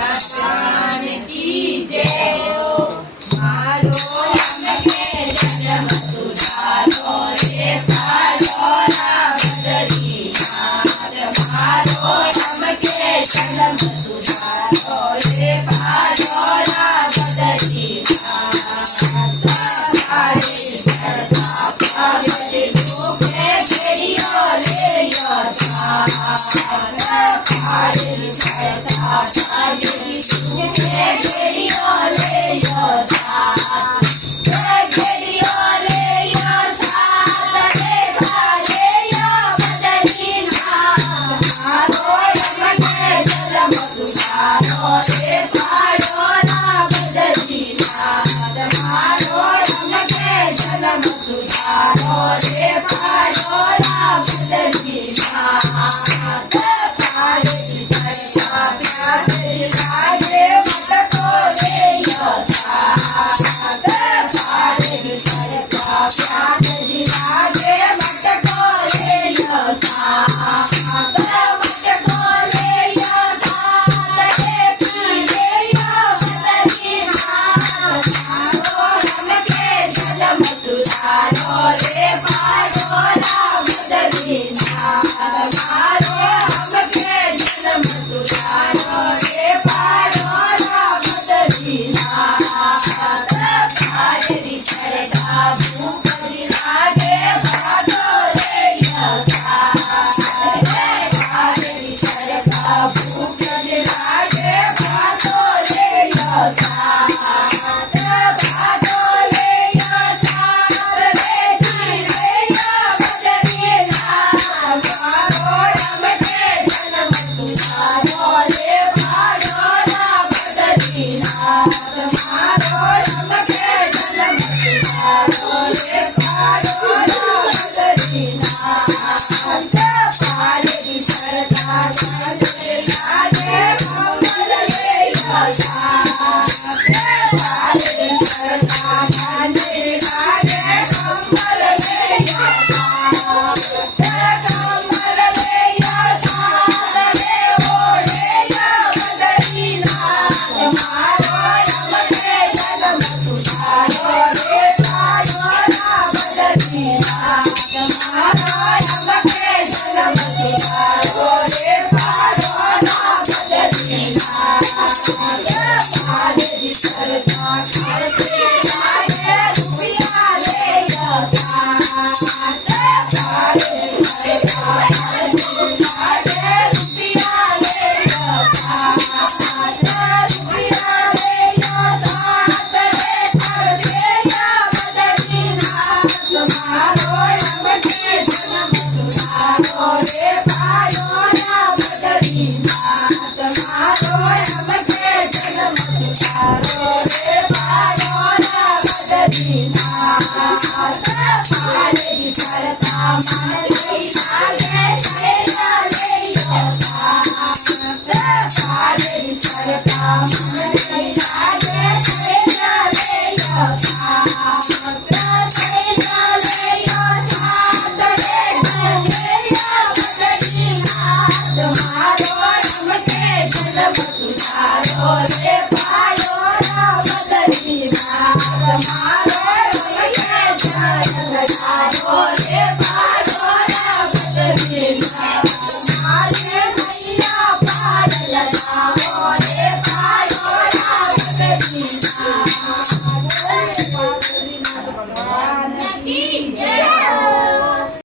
भगवान की जय हो। मारो रम के जन्म सुधारो रे पारो राम बद्रीनाथ। मारो रम के जन्म सुधारो रे पारो राम बद्रीनाथ। तारे चढ़ता पागल दुखे भेड़ियो ले यो साथ। तारे चढ़ता पागल दुखे भेड़ियो ले यो साथ। भेड़ियो ले यो साथ रे सारे यो बद्रीनाथ। मारो रम के जन्म सुधारो रे पारो राम बद्रीनाथ। मारो रम के जन्म सुधारो रे पारो राम बद्रीनाथ। पारे चढ़ता प्यारे लागे मटको ले यो साथ। पारे चढ़ता प्यारे लागे मटको ले यो साथ। मटको ले यो साथ रे पीरे यो बद्रीनाथ। मारो रम के जन्म सुधारो रे पारो राम बद्रीनाथ। मारो रम के जन्म सुधारो रे पारो राम बद्रीनाथ। पारे चढ़ता भूख लागे भागो ले यो साथ। पारे चढ़ता भूख लागे भागो ले यो साथ। भागो ले यो साथ रे पीरे यो बद्रीनाथ। मारो रम के जन्म सुधारो रे पारो राम बद्रीनाथ। मारो रम के जन्म सुधारो रे पारो राम बद्रीनाथ। पारे चढ़ता पागल लागे कमल ले यो साथ। पारे चढ़ता पागल लागे कमल ले यो साथ। कमल ले यो साथ रे ओढ़े यो बद्रीनाथ। मारो रम के जन्म सुधारो रे पारो राम बद्रीनाथ। मारो रम के जन्म सुधारो रे पारो राम बद्रीनाथ। पारे चढ़ता पागल लागे रुपया ले यो साथ। पारे चढ़ता पागल लागे रुपया ले यो साथ। रुपया ले यो साथ रे तरसे यो बद्रीनाथ। मारो रम के जन्म सुधारो रे पारो राम बद्रीनाथ। मारो रम के जन्म सुधारो रे पारो राम बद्रीनाथ। पारे चढ़ता मारे लागे सैया ले यो साथ। पारे चढ़ता मारे लागे सैया ले यो साथ। सैया ले यो साथ रे गंगे यो बद्रीनाथ। मारो रम के जन्म सुधारो रे पारो राम बद्रीनाथ। मारो रम के जन्म सुधारो रे पारो राम बद्रीनाथ। मारे नैया पार लगाओ रे पारो राम बद्रीनाथ। भगवान की जय।